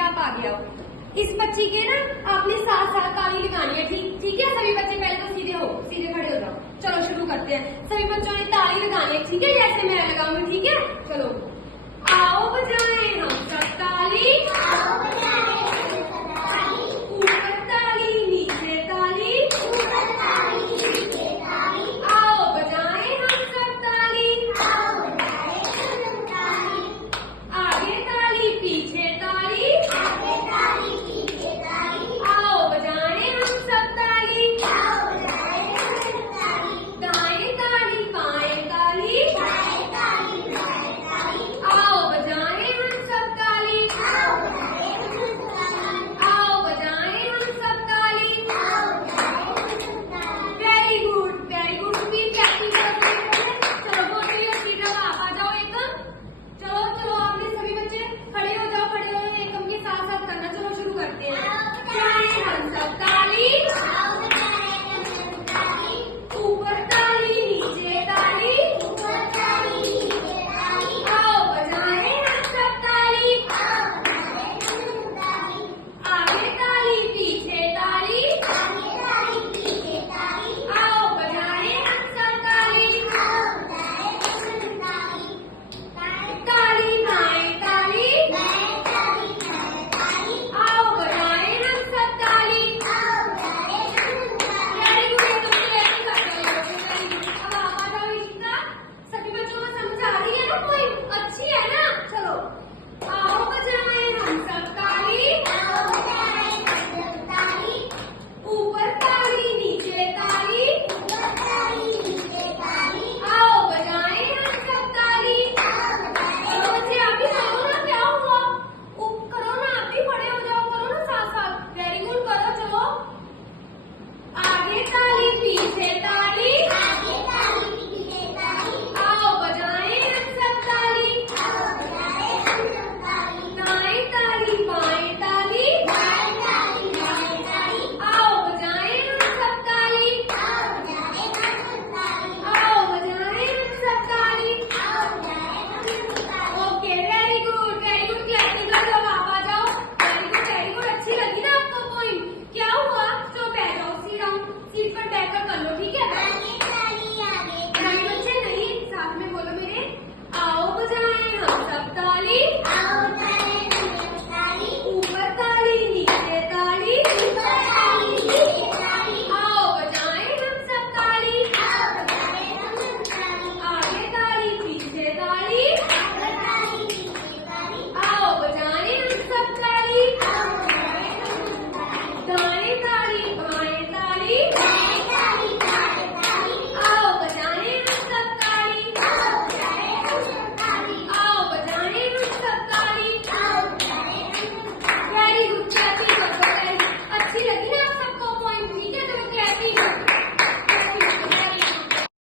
आप आगे आओ। इस बच्ची के ना आपने साथ साथ ताली लगानी है, ठीक है। सभी बच्चे पहले तो सीधे हो, सीधे खड़े हो जाओ। चलो शुरू करते हैं। सभी बच्चों ने ताली लगानी है, ठीक है, जैसे मैं लगाऊंगी, ठीक है। चलो आओ बजाएं हम सब ताली, आओ बजाएं